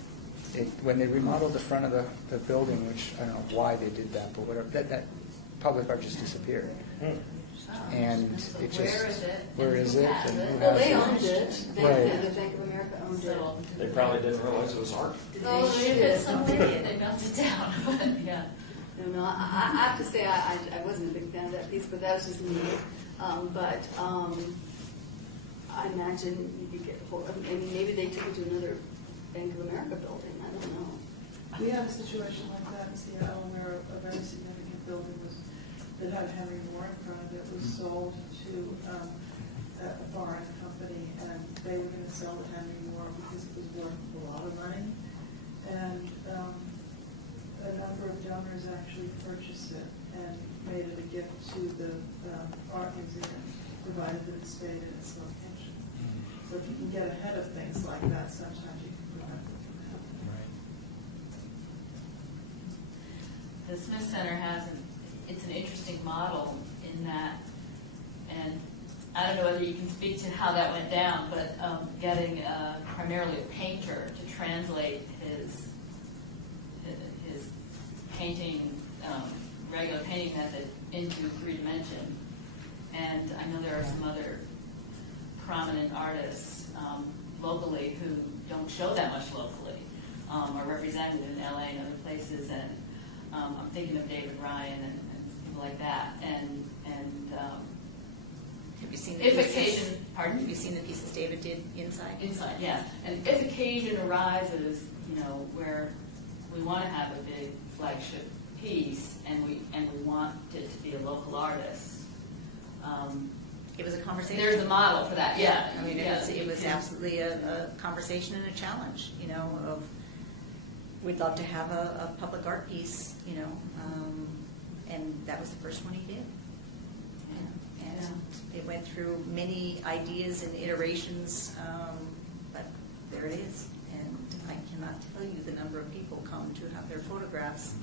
When they remodeled the front of the building, which I don't know why they did that, but whatever, that public art just disappeared. And it just, Where is it? where is it? And who Well, has they it? owned it. Right. The Bank of America owned it. So, They probably didn't realize it was art. did Oh, they they ship did. it somebody and they melted it down? But, yeah. No, I have to say, I wasn't a big fan of that piece, but that was just me. I imagine you could get, maybe they took it to another Bank of America building, I don't know. We had a situation like that in Seattle where a very significant building that had Henry Moore in front of it was sold to a foreign company, and they were going to sell to Henry Moore because it was worth a lot of money. And a number of donors actually purchased it and made it a gift to the art museum, provided that it stayed in its location. So if you can get ahead of things like that, sometimes you can prevent them from happening. Right. The Smith Center it's an interesting model in that, and I don't know whether you can speak to how that went down, but getting primarily a painter to translate his painting, regular painting method into 3D. And I know there are some other prominent artists locally who don't show that much locally, are represented in LA and other places, and I'm thinking of David Ryan and people like that. And Have you seen the if pieces? occasion, pardon? Have you seen the pieces David did inside? Inside, yes. And if occasion arises, where we want to have a big flagship piece, and we want it to be a local artist. It was a conversation. There's a model for that, yeah. I mean, it was absolutely a conversation and a challenge, of, we'd love to have a public art piece, and that was the first one he did. And it went through many ideas and iterations, but there it is. And I cannot tell you the number of people come to have their photographs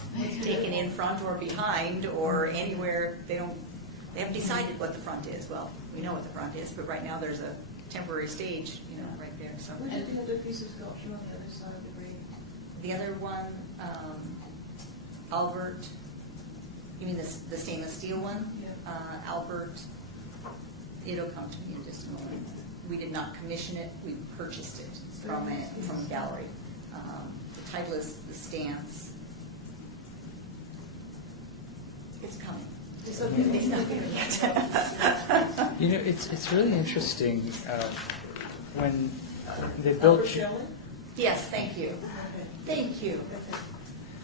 taken in front or behind or anywhere. They haven't decided what the front is. Well, we know what the front is, but right now there's a temporary stage, right there. So. Where did the other piece of sculpture on the other side of the grave? The other one, Albert, you mean the stainless steel one? Yeah. Albert, it'll come to me in just a moment. We did not commission it, we purchased it from a gallery. The title is The Stance. It's coming. It's okay. It's not there yet. It's really interesting when they built. Albert Shelley? Yes, thank you. Okay. Thank you.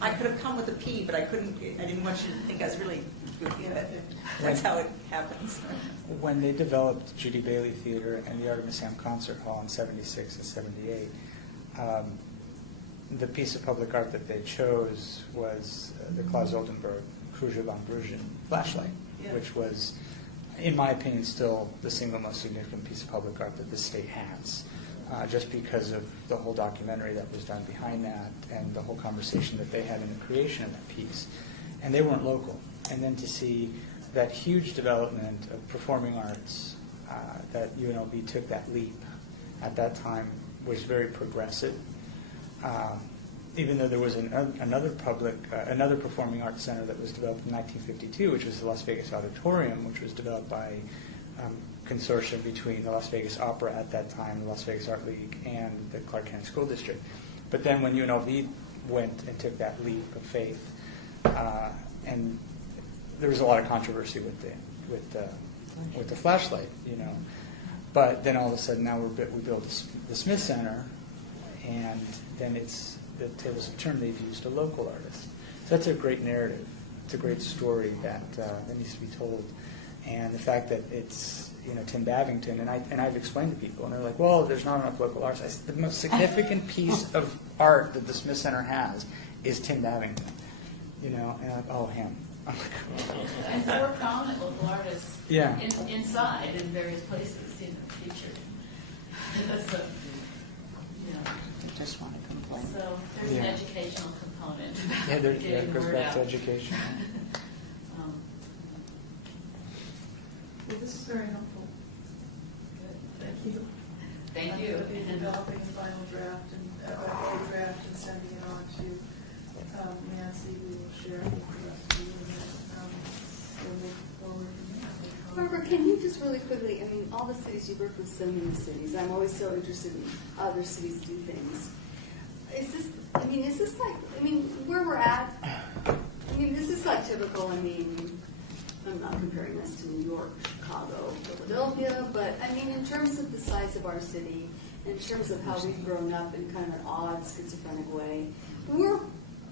I could have come with a P, but I couldn't. I didn't want you to think I was really goofy. But that's how it happens. When they developed Judy Bailey Theater and the Artemis Ham Concert Hall in '76 and '78, the piece of public art that they chose was the Claes Oldenburg Kruger von Brugen flashlight, Yeah. which was, in my opinion, still the single most significant piece of public art that the state has. Just because of the whole documentary that was done behind that and the whole conversation that they had in the creation of that piece. And they weren't local. And then to see that huge development of performing arts, that UNLV took that leap at that time was very progressive. Even though there was another performing arts center that was developed in 1952, which was the Las Vegas Auditorium, which was developed by consortium between the Las Vegas Opera at that time, the Las Vegas Art League, and the Clark County School District. But then when UNLV went and took that leap of faith, and there was a lot of controversy with the flashlight, But then all of a sudden now we built the Smith Center, and then it's the Tables of Turn. They've used a local artist. So that's a great narrative. It's a great story that needs to be told. And the fact that it's Tim Bavington, and I've explained to people, and they're like, well, there's not enough local artists. I said, the most significant piece of art that the Smith Center has is Tim Bavington. And I'm like, oh, him. I'm like, And 4 prominent local artists Yeah. inside in various places, featured. So, I just want to complain. so there's an Yeah. educational component. Yeah, Getting it the goes word back out. to education. Well, this is very helpful. Thank you. Thank you. I'm going to be developing a final draft and sending it on to Nancy. We will share it with the rest of you, and then we'll move forward from there. Barbara, can you just really quickly, all the cities, you work with so many cities. I'm always so interested in other cities do things. Is this like, where we're at, is this like typical, I'm not comparing us to New York, Chicago, Philadelphia, but in terms of the size of our city, in terms of how we've grown up in kind of an odd schizophrenic way, we're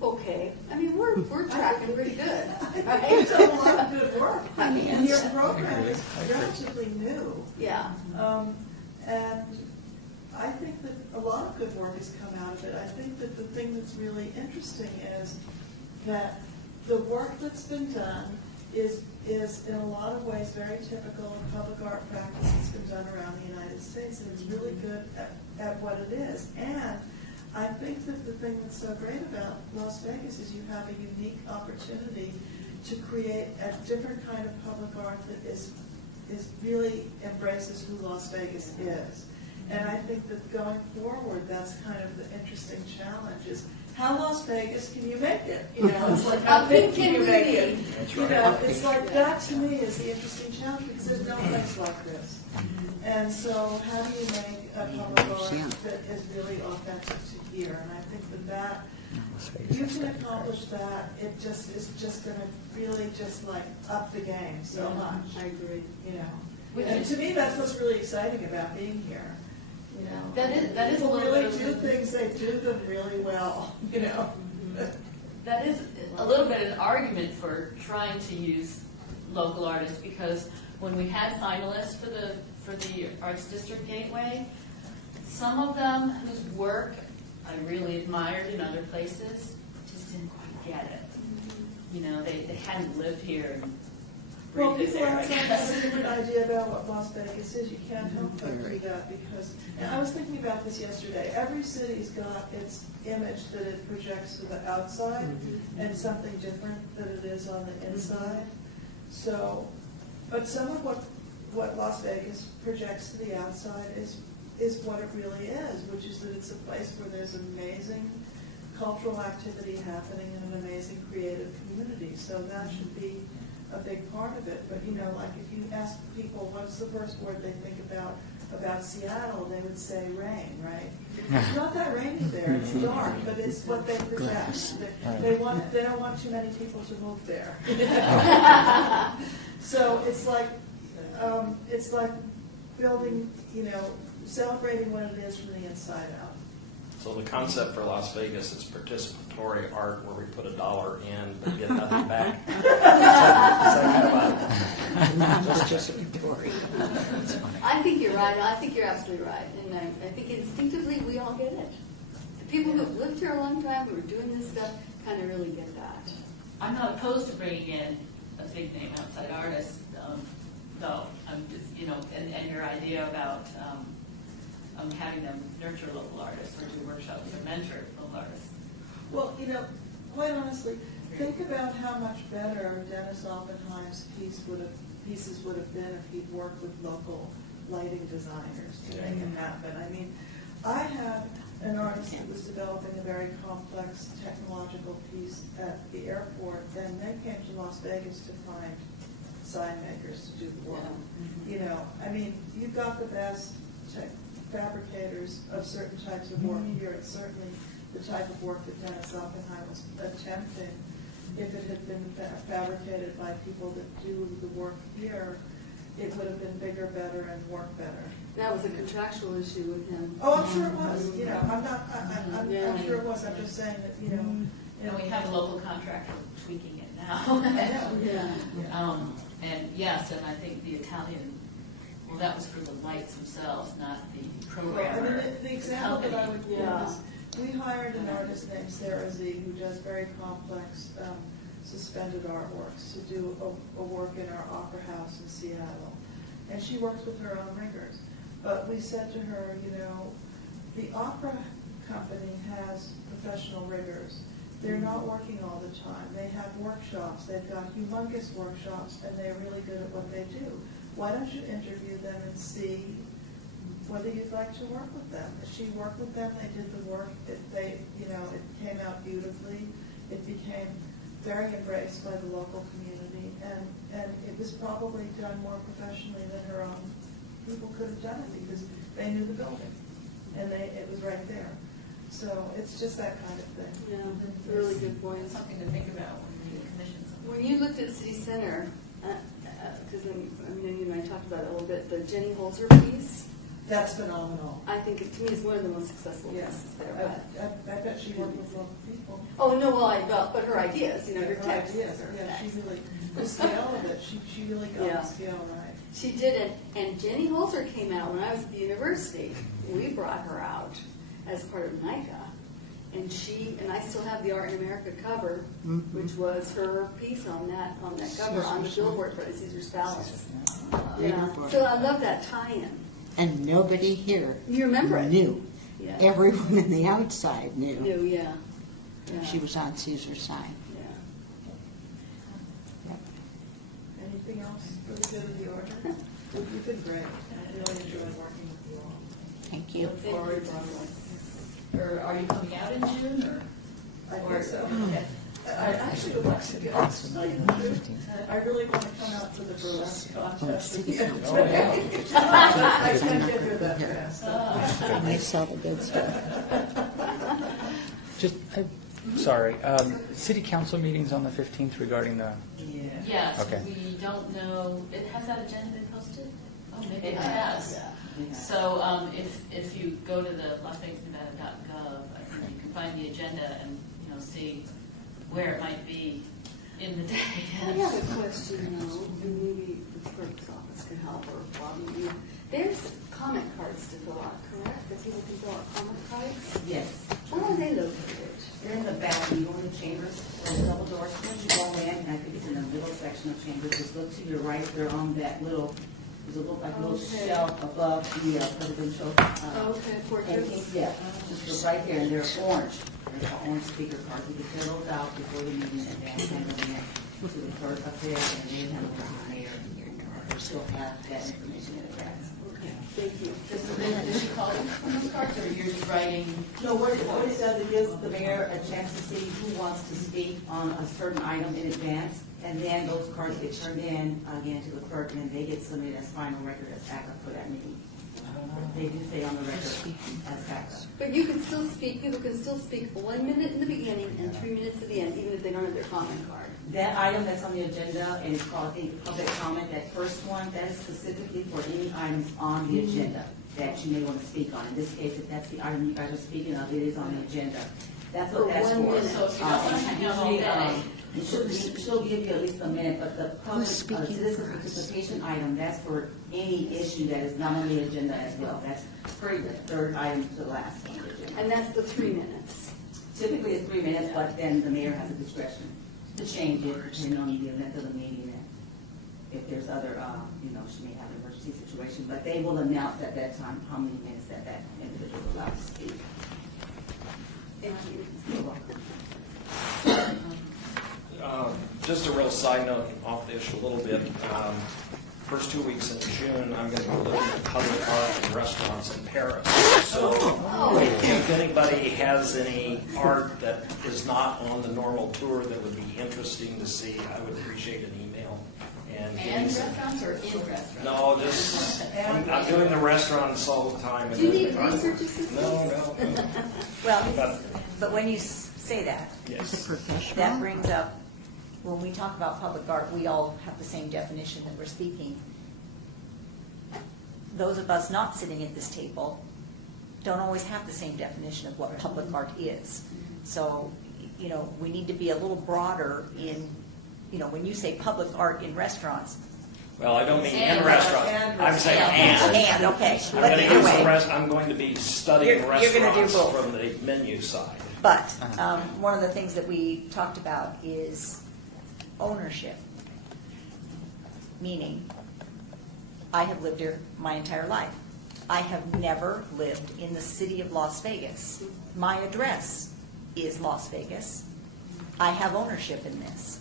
okay. We're tracking pretty good. Right? You've done a lot of good work. And your it's- program is relatively new. Yeah. And I think that a lot of good work has come out of it. I think that the thing that's really interesting is that the work that's been done is in a lot of ways very typical of public art practice that's been done around the United States, and it's really good at what it is. And I think that the thing that's so great about Las Vegas is you have a unique opportunity to create a different kind of public art that is really embraces who Las Vegas is. And I think that going forward, that's kind of the interesting challenge is how Las Vegas can you make it? It's like how big can you make it? It's like that to me is the interesting challenge because there's no place like this. And so how do you make a public art that is really authentic to here? And I think that you can accomplish that. It just is just going to really just like up the game so much. I agree. And to me, that's what's really exciting about being here. That is a People little really bit do of things. They do them really well. that is a little bit an argument for trying to use local artists, because when we had finalists for the Arts District Gateway, some of them whose work I really admired in other places just didn't quite get it. You know, they hadn't lived here and Well, breathed it people there, I have guess. a different idea about what Las Vegas is. You can't help but do that because, and I was thinking about this yesterday. Every city's got its image that it projects to the outside and something different than it is on the inside. So, but some of what Las Vegas projects to the outside is what it really is, which is that it's a place where there's amazing cultural activity happening in an amazing creative community. So that should be a big part of it. But, you know, like if you ask people what's the first word they think about Seattle, they would say rain, right? It's not that rainy there, it's dark, but it's what they project. They don't want too many people to move there. So it's like building, you know, celebrating what it is from the inside out. So the concept for Las Vegas is participatory art where we put $1 in but get nothing back. Is that Not participatory. I think you're right. I think you're absolutely right. And I think instinctively we all get it. The people who've lived here a long time, who are doing this stuff, kind of really get that. I'm not opposed to bringing in a big name outside artist, though. I'm just, you know, and your idea about having them nurture local artists or do workshops or mentor local artists. Well, you know, quite honestly, think about how much better Dennis Oppenheim's pieces would have been if he'd worked with local lighting designers to make it happen. I mean, I had an artist that was developing a very complex technological piece at the airport, and they came to Las Vegas to find sign makers to do the work. You know, I mean, you've got the best fabricators of certain types of work here. It's certainly the type of work that Dennis Oppenheim was attempting. If it had been fabricated by people that do the work here, it would have been bigger, better, and work better. That was a contractual issue with him. Oh, I'm sure it was. You know, I'm sure it was. I'm just saying that, you know. You know, we have a local contractor tweaking it now. Yeah. And yes, and I think the Italian, well, that was for the lights themselves, not the Well, I programmer. mean, the example that I would give Yeah. is, we hired an artist named Sarah Z, who does very complex suspended artworks to do a work in our opera house in Seattle. And she works with her own riggers. But we said to her, you know, the opera company has professional riggers. They're not working all the time. They have workshops. They've got humongous workshops, and they're really good at what they do. Why don't you interview them and see whether you'd like to work with them? She worked with them. They did the work. It came out beautifully. It became very embraced by the local community, and it was probably done more professionally than her own people could have done it because they knew the building, and it was right there. So it's just that kind of thing. Yeah, that's a really good point. Something to think about when we commission something. When you looked at City Center, because I mean, you and I talked about it a little bit, the Jenny Holzer piece, That's phenomenal. I think to me is one of the most successful pieces there. I bet she worked with local people. Oh, no, but her ideas, you know, her Her text. ideas, yeah, she really, the scale of it, she really got Yeah. the scale right. She did it, and Jenny Holzer came out when I was at the university. We brought her out as part of NICA, and I still have the Art in America cover, which was her piece on that cover on the billboard for Caesar's Palace. Yeah, so I love that tie-in. And nobody here You remember it? knew. Yeah. Everyone on the outside knew. New, yeah. Yeah. She was on Caesar's side. Yeah. Anything else for the good of the order? You've been great. I really enjoyed working with you all. Thank you. Look forward to Or are you coming out in June, or? I Or- think so. Okay. I actually would like to go. I really want to come out to the burlesque contest. City Council. I can't get here that fast. I saw the good stuff. Sorry, city council meetings on the 15th regarding the, Yes, Okay. we don't know, has that agenda been posted? Oh, maybe it It has. has, So if you go to the LasVegasNevada.gov, I think you can find the agenda and, see where it might be in the day. I have a question though, and maybe the clerk's office can help, or Bobby, you. There's comment cards to fill out, correct? That people can fill out comment cards? Yes. Where are they located? They're in the back, you go in the chambers, there's a double doors, once you go in, and I think it's in the middle section of chambers, just look to your right, they're on that little, there's a little, like a little Okay. shelf above the presidential. Okay, portraits. Yeah, just look right there, and they're orange, they're orange speaker cards, you can fill those out before the meeting, and then hand them in to the clerk up there, and they hand them to the mayor, and she'll have that information in advance. Okay, thank you. Does she call them on those cards, or you're just writing? No, what it does, it gives the mayor a chance to see who wants to speak on a certain item in advance, and then those cards get turned in again to the clerk, and then they get submitted as final record as backup for that meeting. They do say on the record as backup. But you can still speak, people can still speak 1 minute in the beginning and 3 minutes at the end, even if they don't have their comment card. That item that's on the agenda, and it's called, I think, public comment, that first one, that is specifically for any items on the agenda that you may want to speak on. In this case, if that's the item you guys are speaking of, it is on the agenda. That's what For that's 1 for. minute. So if you don't want to hang out all day. She'll give you at least a minute, but the public speaking citizen first? participation item, that's for any issue that is not on the agenda as well. That's for the third item to the last on the agenda. And that's the 3 minutes. Typically, it's 3 minutes, but then the mayor has a discretion to change it depending on the event of the meeting. And if there's other, she may have an emergency situation, but they will announce at that time how many minutes that individual is allowed to speak. Thank you. You're welcome. Just a real side note, off the issue a little bit. First 2 weeks in June, I'm going to be looking at public art and restaurants in Paris. So if anybody has any art that is not on the normal tour that would be interesting to see, I would appreciate an email. And give me And some- restaurants or in restaurants? No, just, I'm doing the restaurants all the time. Do you need research assistance? No. Well, but when you say that, Yes. that brings up, when we talk about public art, we all have the same definition that we're speaking. Those of us not sitting at this table don't always have the same definition of what public art is. So, we need to be a little broader in, when you say public art in restaurants. Well, I don't mean in And restaurants. I'm saying and. And, okay. I'm But going to either use the way. I'm going to be studying You're gonna do restaurants both. from the menu side. But one of the things that we talked about is ownership. Meaning, I have lived here my entire life. I have never lived in the city of Las Vegas. My address is Las Vegas. I have ownership in this,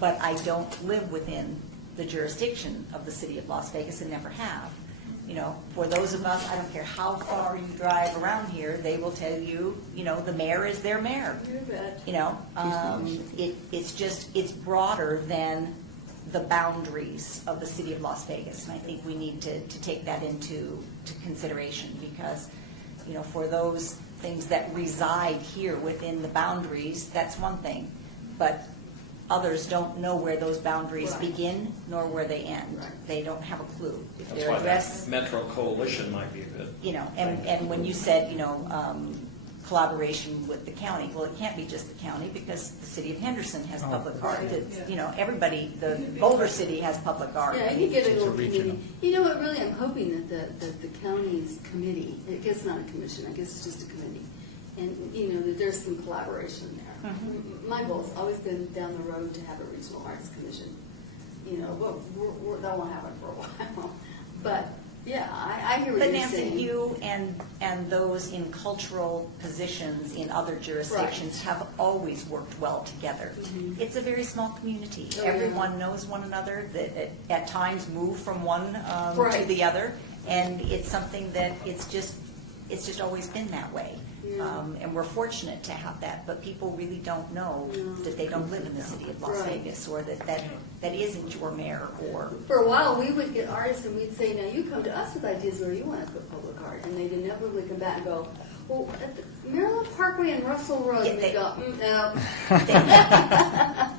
but I don't live within the jurisdiction of the city of Las Vegas and never have. For those of us, I don't care how far you drive around here, they will tell you, the mayor is their mayor. You bet. It's broader than the boundaries of the city of Las Vegas. And I think we need to take that into consideration because, for those things that reside here within the boundaries, that's one thing. But others don't know where those boundaries Right. begin nor where they end. Right. They don't have a clue. If That's their why address, that Metro Coalition might be a good. and when you said, collaboration with the county, well, it can't be just the county because the city of Henderson has public art. Right, It's, yeah. Everybody, the Boulder City has public art. Yeah, you get a It's a little regional. committee. You know what, really, I'm hoping that the county's committee, I guess it's not a commission, I guess it's just a committee. And, that there's some collaboration there. My goal's always been down the road to have a regional arts commission. But that won't happen for a while. But, yeah, I hear what But you're Nancy, saying. you and those in cultural positions in other jurisdictions have always worked well together. Mhm. It's a very small community. Oh, yeah. Everyone knows one another, that at times move from one to Right. the other. And it's something that it's just always been that way. Yeah. And we're fortunate to have that, but people really don't know No. that they don't live in the city of Las Right. Vegas or that isn't your mayor or. For a while, we would get artists and we'd say, now you come to us with ideas where you want to put public art. And they'd inevitably come back and go, well, at the Maryland Parkway and Russell Road. Yeah, And they- we'd go, no.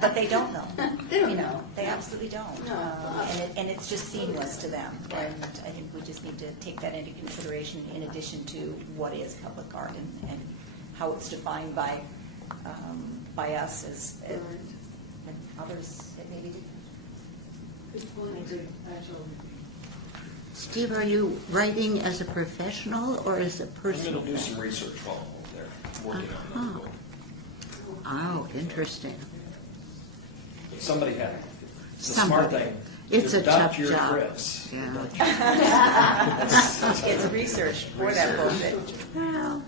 But they don't know. They don't know. They absolutely don't. No. And it's just seamless to them. And I think we just need to take that into consideration in addition to what is public art and how it's defined by by us as, Right. and others that maybe didn't. Good point. Steve, are you writing as a professional or as a I'm personal? going to do some research while I'm over there, working on that book. Oh, interesting. Somebody had it. It's a Somebody. smart thing. It's a Deduct tough your job. trips. Yeah. It's researched for that book. Well,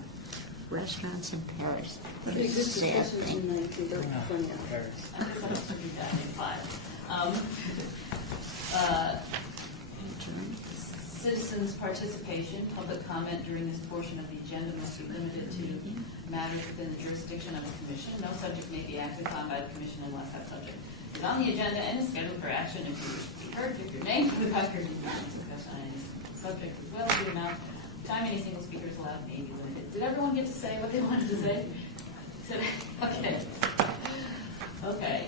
restaurants in Paris. What Pretty a good sad discussions thing. in 19, don't point out. I guess I was thinking that in 5. Citizens' participation, public comment during this portion of the agenda must be limited to matters within the jurisdiction of the commission. No subject may be acted upon by the commission unless that subject is on the agenda and is scheduled for action. If you wish to be heard, give your name for the record, and discuss on any subject as well as the amount of time any single speaker is allowed may be limited. Did everyone get to say what they wanted to say today? Okay. Okay.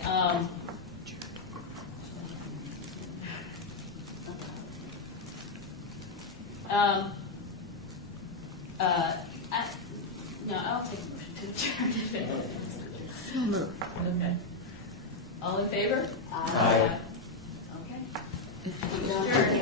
No, I'll take a motion to adjourn. So moved. Okay. All in favor? Aye. Okay. If you Adjourn. don't